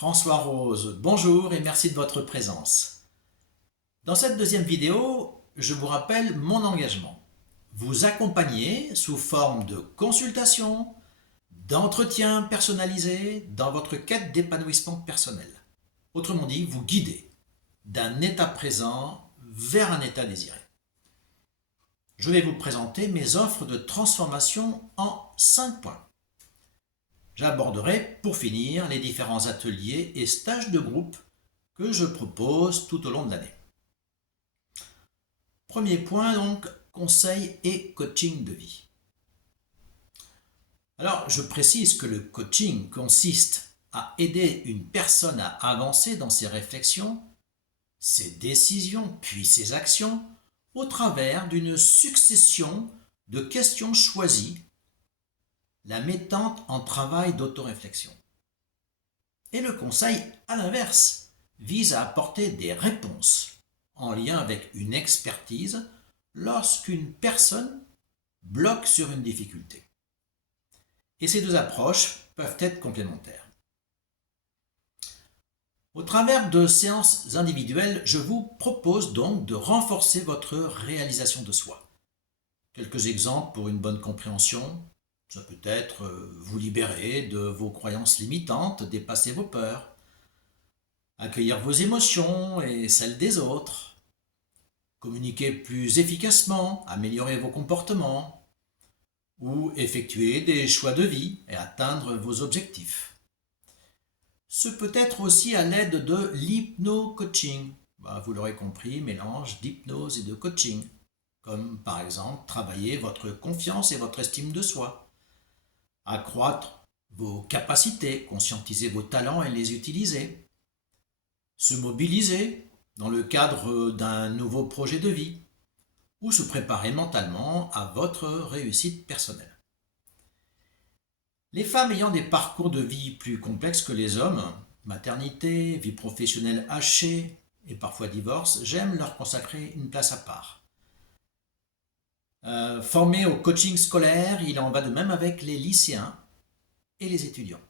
François Rose, bonjour et merci de votre présence. Dans cette deuxième vidéo, je vous rappelle mon engagement. Vous accompagner sous forme de consultation, d'entretien personnalisé dans votre quête d'épanouissement personnel. Autrement dit, vous guider d'un état présent vers un état désiré. Je vais vous présenter mes offres de transformation en 5 points. J'aborderai pour finir les différents ateliers et stages de groupe que je propose tout au long de l'année. Premier point donc, conseil et coaching de vie. Alors je précise que le coaching consiste à aider une personne à avancer dans ses réflexions, ses décisions puis ses actions au travers d'une succession de questions choisies, la mettant en travail d'autoréflexion. Et le conseil, à l'inverse, vise à apporter des réponses en lien avec une expertise lorsqu'une personne bloque sur une difficulté. Et ces deux approches peuvent être complémentaires. Au travers de séances individuelles, je vous propose donc de renforcer votre réalisation de soi. Quelques exemples pour une bonne compréhension. Ça peut être vous libérer de vos croyances limitantes, dépasser vos peurs, accueillir vos émotions et celles des autres, communiquer plus efficacement, améliorer vos comportements, ou effectuer des choix de vie et atteindre vos objectifs. Ce peut être aussi à l'aide de l'hypno-coaching. Vous l'aurez compris, mélange d'hypnose et de coaching, comme par exemple travailler votre confiance et votre estime de soi, accroître vos capacités, conscientiser vos talents et les utiliser, se mobiliser dans le cadre d'un nouveau projet de vie ou se préparer mentalement à votre réussite personnelle. Les femmes ayant des parcours de vie plus complexes que les hommes, maternité, vie professionnelle hachée et parfois divorce, j'aime leur consacrer une place à part. Formés au coaching scolaire, il en va de même avec les lycéens et les étudiants.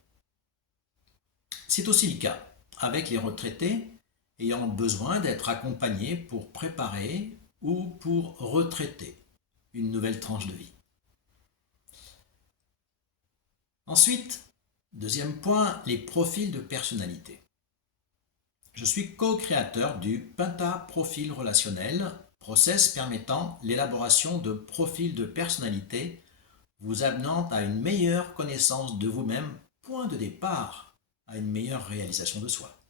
C'est aussi le cas avec les retraités ayant besoin d'être accompagnés pour préparer ou pour retraiter une nouvelle tranche de vie. Ensuite, deuxième point, les profils de personnalité. Je suis co-créateur du Pentaprofil relationnel, process permettant l'élaboration de profils de personnalité vous amenant à une meilleure connaissance de vous-même, point de départ à une meilleure réalisation de soi.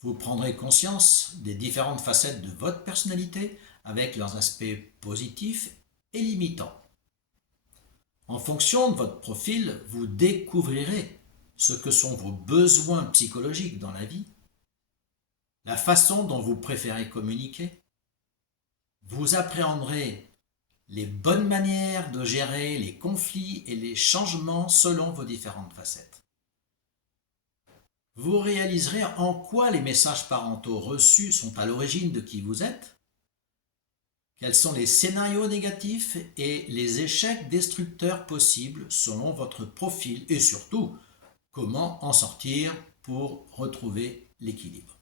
Vous prendrez conscience des différentes facettes de votre personnalité avec leurs aspects positifs et limitants. En fonction de votre profil, vous découvrirez ce que sont vos besoins psychologiques dans la vie, la façon dont vous préférez communiquer. Vous appréhenderez les bonnes manières de gérer les conflits et les changements selon vos différentes facettes. Vous réaliserez en quoi les messages parentaux reçus sont à l'origine de qui vous êtes, quels sont les scénarios négatifs et les échecs destructeurs possibles selon votre profil et surtout, comment en sortir pour retrouver l'équilibre.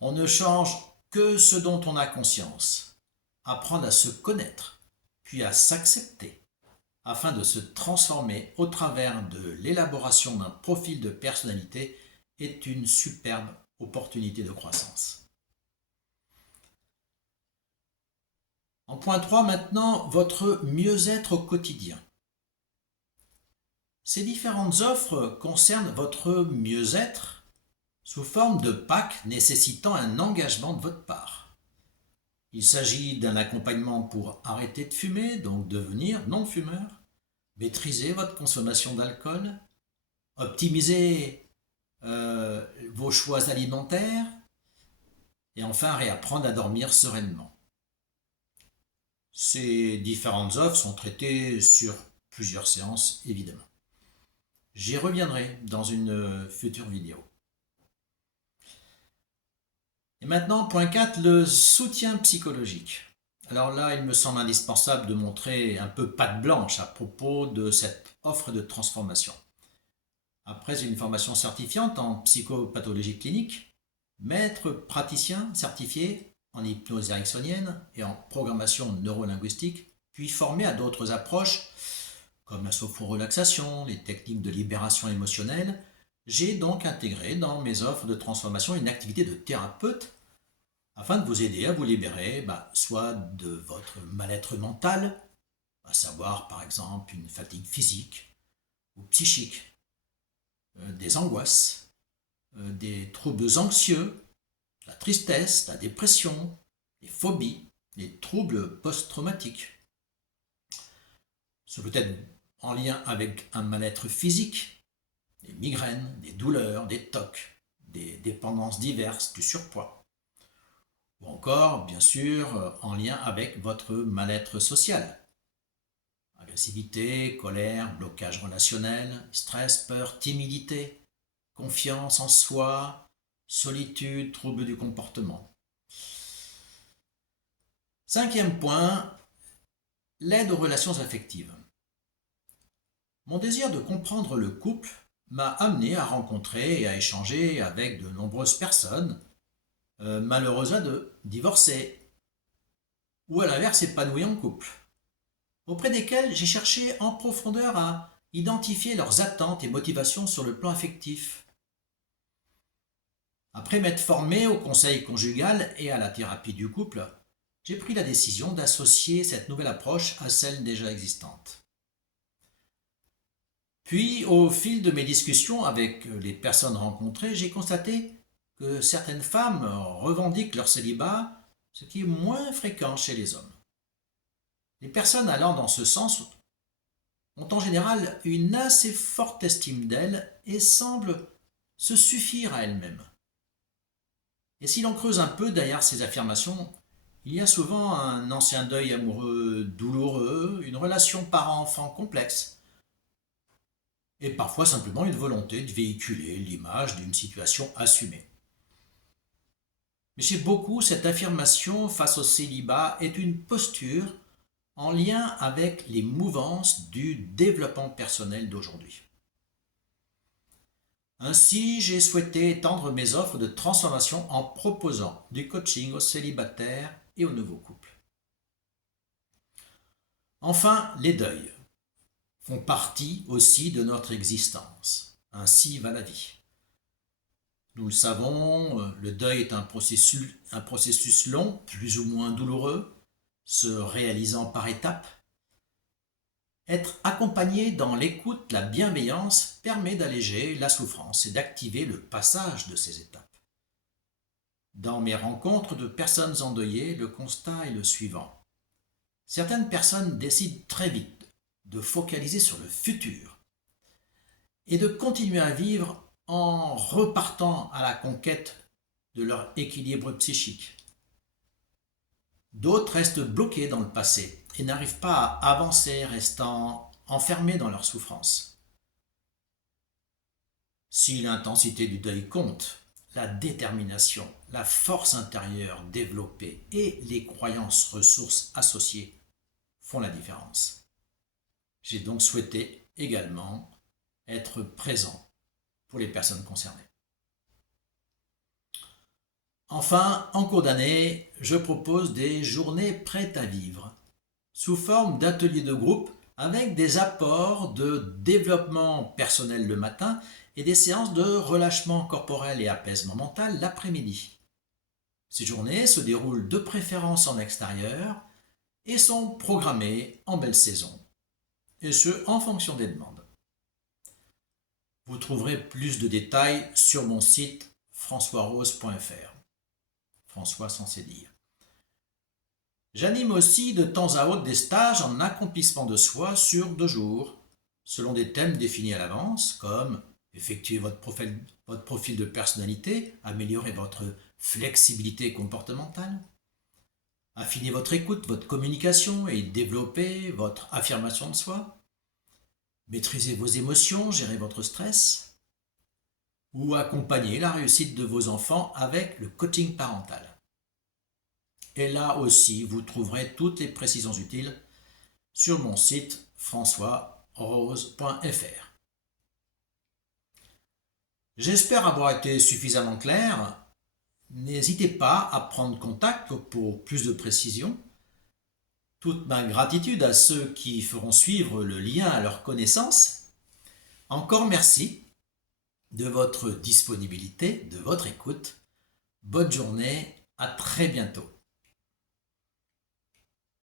On ne change que ce dont on a conscience. Apprendre à se connaître, puis à s'accepter, afin de se transformer au travers de l'élaboration d'un profil de personnalité est une superbe opportunité de croissance. En point 3 maintenant, votre mieux-être au quotidien. Ces différentes offres concernent votre mieux-être sous forme de pack nécessitant un engagement de votre part. Il s'agit d'un accompagnement pour arrêter de fumer, donc devenir non-fumeur, maîtriser votre consommation d'alcool, optimiser vos choix alimentaires et enfin réapprendre à dormir sereinement. Ces différentes offres sont traitées sur plusieurs séances, évidemment. J'y reviendrai dans une future vidéo. Et maintenant, point 4, le soutien psychologique. Alors là, il me semble indispensable de montrer un peu patte blanche à propos de cette offre de transformation. Après une formation certifiante en psychopathologie clinique, maître praticien certifié en hypnose ericksonienne et en programmation neurolinguistique, puis formé à d'autres approches comme la sophrorelaxation, les techniques de libération émotionnelle, j'ai donc intégré dans mes offres de transformation une activité de thérapeute afin de vous aider à vous libérer soit de votre mal-être mental, à savoir par exemple une fatigue physique ou psychique, des angoisses, des troubles anxieux, la tristesse, la dépression, les phobies, les troubles post-traumatiques. Ce peut être en lien avec un mal-être physique, des migraines, des douleurs, des TOC, des dépendances diverses, du surpoids. Ou encore, bien sûr, en lien avec votre mal-être social. Agressivité, colère, blocage relationnel, stress, peur, timidité, confiance en soi, solitude, troubles du comportement. 5e point, l'aide aux relations affectives. Mon désir de comprendre le couple m'a amené à rencontrer et à échanger avec de nombreuses personnes, malheureuses à deux, divorcées, ou à l'inverse épanouies en couple, auprès desquelles j'ai cherché en profondeur à identifier leurs attentes et motivations sur le plan affectif. Après m'être formé au conseil conjugal et à la thérapie du couple, j'ai pris la décision d'associer cette nouvelle approche à celle déjà existante. Puis, au fil de mes discussions avec les personnes rencontrées, j'ai constaté que certaines femmes revendiquent leur célibat, ce qui est moins fréquent chez les hommes. Les personnes allant dans ce sens ont en général une assez forte estime d'elles et semblent se suffire à elles-mêmes. Et si l'on creuse un peu derrière ces affirmations, il y a souvent un ancien deuil amoureux douloureux, une relation parent-enfant complexe, et parfois simplement une volonté de véhiculer l'image d'une situation assumée. Mais chez beaucoup, cette affirmation face au célibat est une posture en lien avec les mouvances du développement personnel d'aujourd'hui. Ainsi, j'ai souhaité étendre mes offres de transformation en proposant du coaching aux célibataires et aux nouveaux couples. Enfin, les deuils font partie aussi de notre existence. Ainsi va la vie. Nous le savons, le deuil est un processus long, plus ou moins douloureux, se réalisant par étapes. Être accompagné dans l'écoute, la bienveillance permet d'alléger la souffrance et d'activer le passage de ces étapes. Dans mes rencontres de personnes endeuillées, le constat est le suivant. Certaines personnes décident très vite de focaliser sur le futur et de continuer à vivre en repartant à la conquête de leur équilibre psychique. D'autres restent bloqués dans le passé et n'arrivent pas à avancer, restant enfermés dans leur souffrance. Si l'intensité du deuil compte, la détermination, la force intérieure développée et les croyances ressources associées font la différence. J'ai donc souhaité également être présent pour les personnes concernées. Enfin, en cours d'année, je propose des journées prêtes à vivre, sous forme d'ateliers de groupe avec des apports de développement personnel le matin et des séances de relâchement corporel et apaisement mental l'après-midi. Ces journées se déroulent de préférence en extérieur et sont programmées en belle saison, et ce en fonction des demandes. Vous trouverez plus de détails sur mon site françoisrose.fr. François sans cédille. J'anime aussi de temps à autre des stages en accomplissement de soi sur 2 jours, selon des thèmes définis à l'avance, comme effectuer votre profil de personnalité, améliorer votre flexibilité comportementale, affiner votre écoute, votre communication et développer votre affirmation de soi, maîtriser vos émotions, gérer votre stress, ou accompagner la réussite de vos enfants avec le coaching parental. Et là aussi, vous trouverez toutes les précisions utiles sur mon site françoisrose.fr. J'espère avoir été suffisamment clair. N'hésitez pas à prendre contact pour plus de précision. Toute ma gratitude à ceux qui feront suivre le lien à leur connaissance. Encore merci de votre disponibilité, de votre écoute. Bonne journée, à très bientôt.